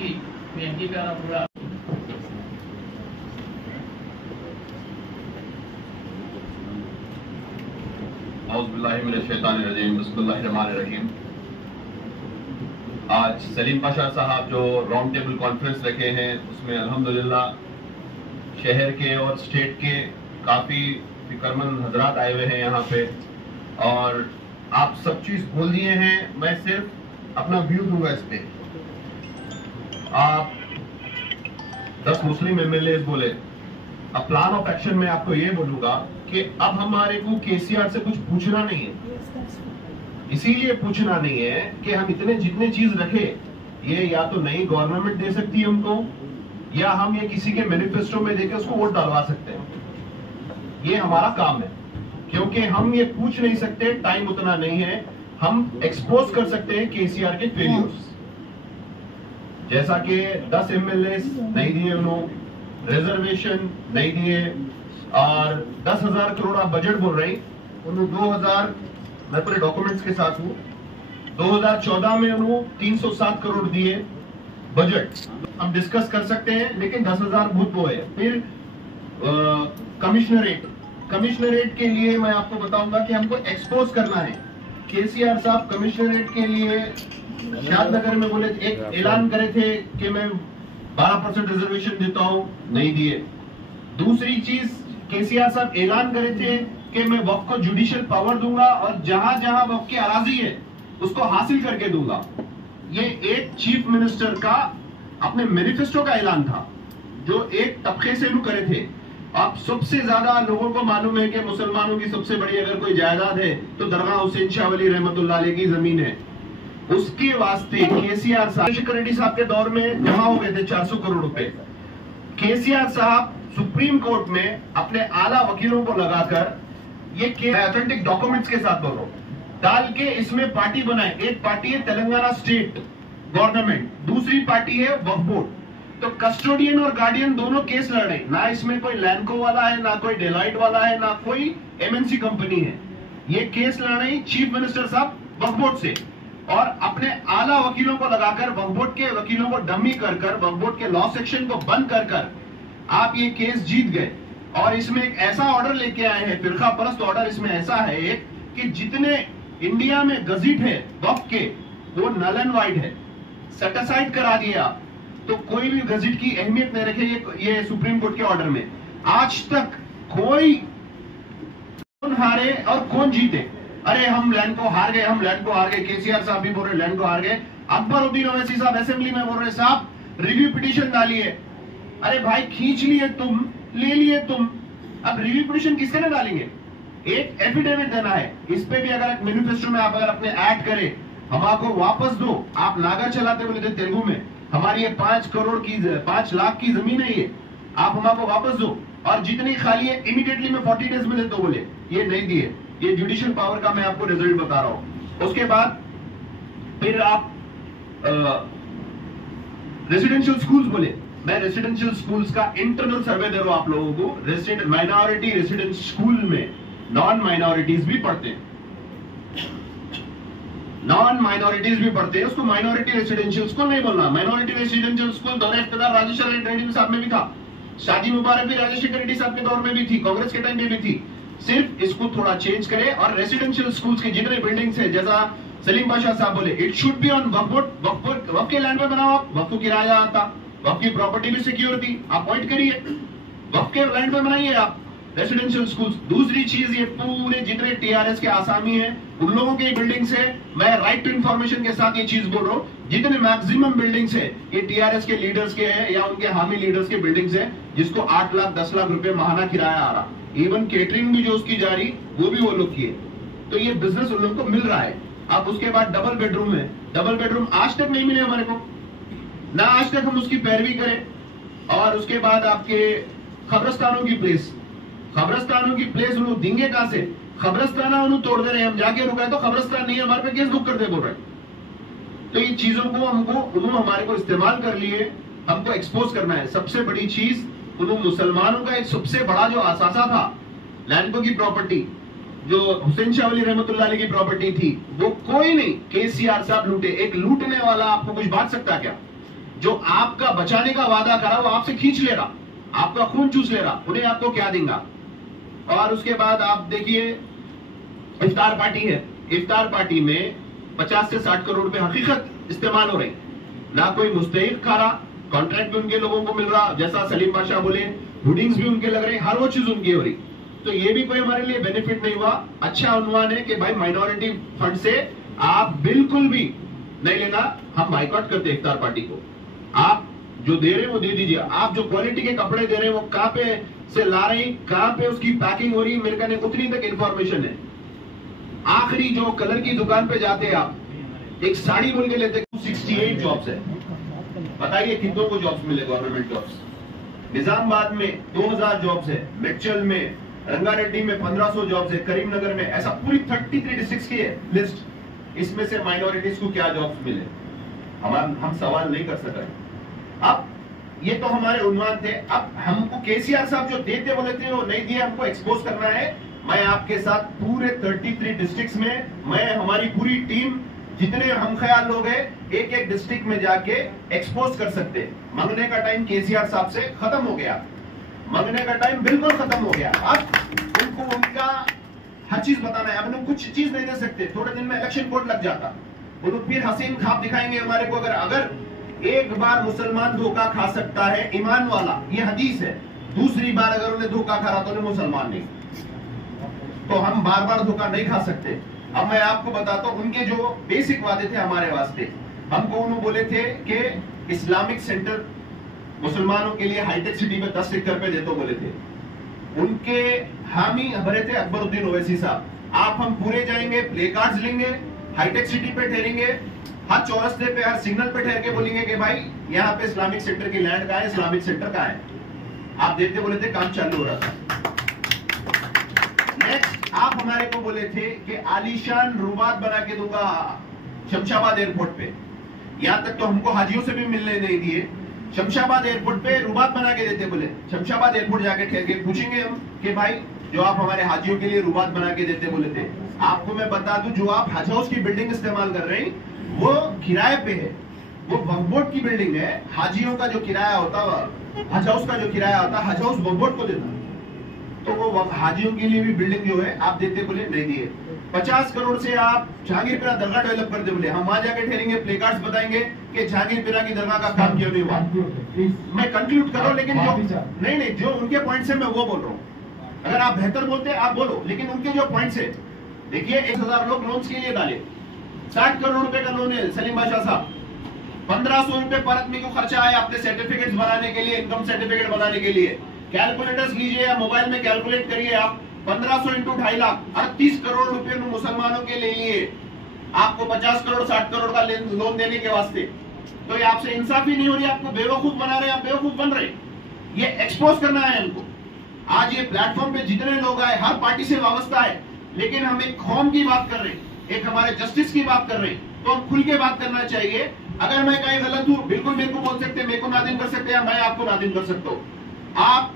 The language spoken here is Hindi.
की एमपी का पूरा बिस्मिल्लाहिर्रहमानिर्रहीम। आज सलीम पाशा साहब जो राउंड टेबल कॉन्फ्रेंस रखे हैं उसमें अल्हम्दुलिल्लाह शहर के और स्टेट के काफी फिक्रमंद हजरात आए हुए हैं यहाँ पे, और आप सब चीज बोल दिए हैं। मैं सिर्फ अपना व्यू दूंगा इस पे। आप 10 मुस्लिम एमएलए बोले, अब प्लान ऑफ एक्शन में आपको ये बोलूंगा कि अब हमारे को केसीआर से कुछ पूछना नहीं है। इसीलिए पूछना नहीं है कि हम इतने जितने चीज रखे, ये या तो नई गवर्नमेंट दे सकती है हमको, या हम ये किसी के मैनिफेस्टो में देकर उसको वोट डालवा सकते हैं। ये हमारा काम है, क्योंकि हम ये पूछ नहीं सकते, टाइम उतना नहीं है। हम एक्सपोज कर सकते हैं केसीआर के फेलियर्स, जैसा कि 10 एमएलए नहीं दिए उन्होंने, रिजर्वेशन नहीं दिए, और 10,000 करोड़ आप बजट बोल रहे हैं। उन्होंने 2000, मैं पूरे डॉक्यूमेंट्स के साथ हूं, 2014 में उन्होंने 307 करोड़ दिए बजट। हम डिस्कस कर सकते हैं, लेकिन 10,000 बहुत वो है। फिर कमिश्नरेट के लिए मैं आपको बताऊंगा कि हमको एक्सपोज करना है। केसीआर साहब कमिश्नरेट के लिए शादनगर में बोले, एक ऐलान करे थे कि मैं 12% रिजर्वेशन देता हूं, नहीं दिए। दूसरी चीज, केसीआर साहब ऐलान करे थे कि मैं वक्फ को जुडिशियल पावर दूंगा और जहां जहां वक्फ की अराजी है उसको हासिल करके दूंगा। ये एक चीफ मिनिस्टर का अपने मैनिफेस्टो का ऐलान था, जो एक तबके से रुक करे थे। अब सबसे ज्यादा लोगों को मालूम है कि मुसलमानों की सबसे बड़ी अगर कोई जायदाद है तो दरगाह हुसैन शाह वली रहमतुल्लाह अलैह की जमीन है। उसके वास्ते केसीआर साहब, शेखर रेड्डी साहब के दौर में जमा हो गए थे 400 करोड़ रुपए। केसीआर साहब सुप्रीम कोर्ट में अपने आला वकीलों को लगाकर, ये ऑथेंटिक डॉक्यूमेंट्स के साथ बोल रहा हूं, डाल के इसमें पार्टी बनाए। एक पार्टी है तेलंगाना स्टेट गवर्नमेंट, दूसरी पार्टी है वक्फ बोर्ड। तो कस्टोडियन और गार्डियन दोनों केस लड़ रहे, ना इसमें कोई लैंडको वाला है, ना कोई डेलॉइट वाला है, ना कोई एमएनसी कंपनी है। ये केस लड़ रही चीफ मिनिस्टर साहब वक्फ बोर्ड से, और अपने आला वकीलों को लगाकर वक्फ बोर्ड के वकीलों को डमी कर वक्फ बोर्ड के लॉ सेक्शन को बंद कर आप ये केस जीत गए। और इसमें एक ऐसा ऑर्डर लेके आए हैं, फिरका परस्त ऑर्डर इसमें ऐसा है एक, कि जितने इंडिया में गजिट है वक्फ के, वो नल एंड वाइट है, सेटिसाइड करा दिया। तो कोई भी गजिट की अहमियत नहीं रखे ये सुप्रीम कोर्ट के ऑर्डर में। आज तक कोई कौन हारे और कौन जीते, अरे हम लैंड को हार गए, हम लैंड को हार गए, केसीआर साहब भी बोल रहे लैंड को हार गए। अकबरुद्दीन ओवैसी साहब असेंबली में बोल रहे, साहब रिव्यू पिटीशन डालिए। अरे भाई खींच लिए तुम, ले लिए तुम, अब रिव्यू पिटीशन किसके लिए डालेंगे? एक एफिडेविट देना है। इस पे भी अगर मैनिफेस्टो में आप अगर अपने ऐड करें, हम आपको वापस दो। आप नागर चलाते बोले थे तेलुगु में, हमारी ये 5 लाख की जमीन है, ये आप हमको वापस दो, और जितनी खाली है इमीडिएटली में 40 डेज में दे दो। बोले ये नहीं दिए। ये जुडिशियल पावर का मैं आपको रिजल्ट बता रहा हूं। उसके बाद फिर आप रेसिडेंशियल स्कूल्स बोले, मैं रेसिडेंशियल स्कूल्स का इंटरनल सर्वे दे रहा हूं आप लोगों को। माइनॉरिटी रेसिडेंट स्कूल में नॉन माइनॉरिटीज भी पढ़ते हैं, नॉन माइनॉरिटीज भी पढ़ते हैं। उसको माइनॉरिटी रेसिडेंशियल स्कूल नहीं बोलना। माइनॉरिटी रेसिडेंशियल स्कूल दौरे इख्तियार राजेश्वर रेड्डी साहब में भी था, शादी मुबारक भी राजेश्वर रेड्डी साहब के दौर में भी थी, कांग्रेस के टाइम में भी थी। सिर्फ इसको थोड़ा चेंज करे, और रेसिडेंशियल स्कूल्स के जितने बिल्डिंग्स है, जैसा सलीम पाशा साहब बोले, इट शुड बी ऑन वक्फ के लैंड पे बनाओ। वक्फ को किराया आता, वक्फ की प्रॉपर्टी भी सिक्योर थी, आप पॉइंट करिए, वक्फ के लैंड पे बनाइए आप रेसिडेंशियल स्कूल्स। दूसरी चीज, ये पूरे जितने टीआरएस के आसामी है उन लोगों की बिल्डिंग्स है। मैं राइट टू इन्फॉर्मेशन के साथ ये चीज बोल रहा हूँ, जितने मैक्सिमम बिल्डिंग्स है ये टीआरएस के लीडर्स के हैं या उनके हामी लीडर्स के बिल्डिंग्स है, जिसको 8 लाख 10 लाख रुपए महाना किराया आ रहा। इवन केटरिंग भी जो उसकी जा रही वो भी वो लोग की है। तो ये बिजनेस उन लोगों को मिल रहा है। अब उसके बाद डबल बेडरूम है, डबल बेडरूम आज तक नहीं मिले हमारे को, ना आज तक हम उसकी पैरवी करें। और उसके बाद आपके खबरस्तानों की प्लेस उन्होंने देंगे कहां से? खबरस्ताना उन्होंने तोड़ दे रहे हैं, हम जाके रुका है तो खबरस्तान नहीं है, हमारे पे केस बुक करते बोल रहे। तो ये चीजों को उन्होंने हमारे को इस्तेमाल कर लिए, हमको एक्सपोज करना है। सबसे बड़ी चीज, उन्होंने मुसलमानों का एक सबसे बड़ा जो असासा था, लैंडको की प्रॉपर्टी, जो हुसैन शाह वली रहमतुल्लाह अलैह की प्रॉपर्टी थी, वो कोई नहीं, केसीआर साहब लूटे। एक लूटने वाला आपको कुछ बांट सकता क्या? जो आपका बचाने का वादा करा वो आपसे खींच ले रहा, आपका खून चूस ले रहा, उन्हें आपको क्या देंगे। और उसके बाद आप देखिए इफ्तार पार्टी है, इफ्तार पार्टी में 50 से 60 करोड़ रुपए हकीकत इस्तेमाल हो रहे, ना कोई मुस्तहिक खा रहा, कॉन्ट्रैक्ट भी उनके लोगों को मिल रहा, जैसा सलीम बादशाह बोले हुडिंग्स भी उनके लग रहे, हर वो चीज उनकी हो रही। तो ये भी कोई हमारे लिए बेनिफिट नहीं हुआ। अच्छा उन्वान है कि भाई माइनॉरिटी फंड से आप बिल्कुल भी नहीं लेना, हम बाइकआउट करते इफ्तार पार्टी को। आप जो दे रहे हैं वो दे दीजिए, आप जो क्वालिटी के कपड़े दे रहे हैं वो कहां पे से ला रहे हैं, कहां पे उसकी पैकिंग हो रही है, मेरे कहने उतनी तक इंफॉर्मेशन है। आखिरी जो कलर की दुकान पे जाते हैं आप, एक साड़ी बोल के लेते, 68 जॉब्स है, बताइए कितनों को जॉब्स मिले, गवर्नमेंट जॉब्स। निजामाबाद में 2000 जॉब्स है, मेडचल में, रंगारेड्डी में 1500 जॉब्स है, करीमनगर में, ऐसा पूरी 33 डिस्ट्रिक्ट्स की है लिस्ट। इसमें से माइनॉरिटीज को क्या जॉब्स मिले, हम सवाल नहीं कर सक रहे। अब ये तो हमारे उन्वान थे। अब हमको केसीआर साहब जो देते बोले थे वो नहीं दिए, हमको एक्सपोज करना है। मैं आपके साथ पूरे 33 डिस्ट्रिक्ट्स में, मैं हमारी पूरी टीम जितने हम ख्याल लोग हैं, एक एक डिस्ट्रिक्ट में जाके एक्सपोज कर सकते हैं। मांगने का टाइम केसीआर साहब से खत्म हो गया, मांगने का टाइम बिल्कुल खत्म हो गया। अब उनको उनका हर चीज बताना है। अब लोग कुछ चीज नहीं दे सकते, थोड़े दिन में इलेक्शन कोड लग जाता, वो लोग फिर हसीन ख्वाब दिखाएंगे हमारे को। अगर एक बार मुसलमान धोखा खा सकता है ईमान वाला, ये हदीस है, दूसरी बार अगर उन्हें धोखा खा रहा तो उन्हें मुसलमान नहीं। तो हम बार बार धोखा नहीं खा सकते। अब मैं आपको बताता हूं उनके जो बेसिक वादे थे हमारे वास्ते। हमको उन्होंने बोले थे कि इस्लामिक सेंटर मुसलमानों के लिए हाईटेक सिटी में 10 एकड़ पे देते बोले थे। उनके हामी भरे थे अकबरुद्दीन ओवैसी साहब। आप हम पूरे जाएंगे, प्ले कार्ड्स लेंगे, हाईटेक सिटी पे ठहरेंगे, हर चौरस्ते पे, हर सिग्नल पे ठहर के बोलेंगे कि भाई यहाँ पे इस्लामिक सेंटर की लैंड कहाँ है, इस्लामिक सेंटर कहाँ है। आप देखते बोले थे, काम चालू हो रहा था। नेक्स्ट आप हमारे को बोले थे कि आलीशान रुबात बना के दूंगा शमशाबाद एयरपोर्ट पे। यहां तक तो हमको हाजियों से भी मिलने नहीं दिए। शमशाबाद एयरपोर्ट पे रुबात बना के देते बोले। शमशाबाद एयरपोर्ट जाके ठहर के पूछेंगे हम कि भाई जो आप हमारे हाजियों के लिए रुबात बना के देते बोले थे। आपको मैं बता दूं, जो आप हज हाउस की बिल्डिंग इस्तेमाल कर रहे हैं वो किराए पे है, वो वक्फ बोर्ड की बिल्डिंग है। हाजियों का जो किराया होता है, हज हाउस का जो किराया होता है, हज हाउस वक्फ बोर्ड को देता। तो वो हाजियों के लिए भी बिल्डिंग जो है आप देते बोले, नहीं दिए। 50 करोड़ से आप जहांगीरपुरा दरगाह डेवलप कर दे बोले। हम वहां जाके ठहरेंगे, प्ले कार्ड्स बताएंगे कि जहांगीरपुरा की दरगाह का काम क्यों नहीं हुआ। मैं कंक्लूड कर रहा हूं, लेकिन जो नहीं जो उनके पॉइंट है मैं वो बोल रहा हूँ। अगर आप बेहतर बोलते आप बोलो, लेकिन उनके जो पॉइंट्स है, देखिए 1000 लोग लोन्स के लिए डाले, 60 करोड़ रुपए का लोन है सलीम बादशाह साहब। 1500 रुपए पर आदमी को खर्चा आया अपने सर्टिफिकेट्स बनाने के लिए, इनकम सर्टिफिकेट बनाने के लिए। कैलकुलेटर्स लीजिए या मोबाइल में कैलकुलेट करिए आप, 1500 इंटू 2.5 लाख, 38 करोड़ रुपए मुसलमानों के लिए आपको 50 करोड़ 60 करोड़ का लोन देने के वास्ते। तो ये आपसे इंसाफी नहीं हो रही, आपको बेवकूफ बना रहे हैं, आप बेवकूफ बन रहे। ये एक्सपोज करना है हमको। आज ये प्लेटफॉर्म पे जितने लोग आए, हर पार्टी से वाबस्ता है, लेकिन हम एक कौम की बात कर रहे हैं, एक हमारे जस्टिस की बात कर रहे हैं, तो खुल के बात करना चाहिए। अगर मैं कहीं गलत हूं बिल्कुल मेरे को बोल सकते, मेरे को नादिम कर सकते हैं, मैं आपको नादिम कर सकता हूं। आप